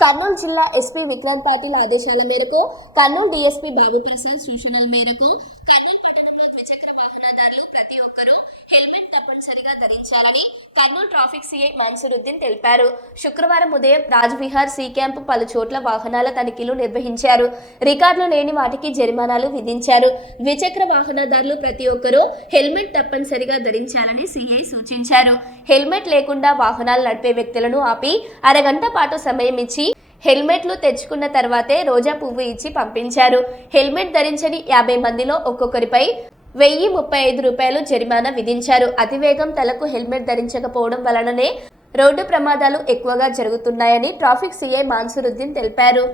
కర్నూలు జిల్లా ఎస్పీ విక్రాంత్ పాటిల్ ఆదేశాల మేరకు కర్నూలు డీఎస్పీ బాబు ప్రసాద్ సూచనల మేరకు కర్నూలు ద్విచక్ర వాహనదారులు ప్రతి ఒక్కరూ హెల్మెట్ తప్పనిసరిగా ధరించాలని కర్నూలు ట్రాఫిక్ సీఐ మన్సూరుద్దీన్ తెలిపారు. శుక్రవారం ఉదయం రాజ్విహార్ సి క్యాంప్ పలు చోట్ల వాహనాల తనిఖీలు నిర్వహించారు. రికార్డులు లేని వాటికి జరిమానాలు విధించారు. ద్విచక్ర వాహనదారులు ప్రతి ఒక్కరూ హెల్మెట్ తప్పనిసరిగా ధరించాలని సిఐ సూచించారు. హెల్మెట్ లేకుండా వాహనాలు నడిపే వ్యక్తులను ఆపి అరగంట పాటు సమయం ఇచ్చి హెల్మెట్లు తెచ్చుకున్న తర్వాతే రోజా పువ్వు ఇచ్చి పంపించారు. హెల్మెట్ ధరించని యాభై మందిలో ఒక్కొక్కరిపై వెయ్యి ముప్పై ఐదు రూపాయలు జరిమానా విధించారు. అతివేగం తలకు హెల్మెట్ ధరించకపోవడం వలననే రోడ్డు ప్రమాదాలు ఎక్కువగా జరుగుతున్నాయని ట్రాఫిక్ సీఐ మాన్సూరుద్దీన్ తెలిపారు.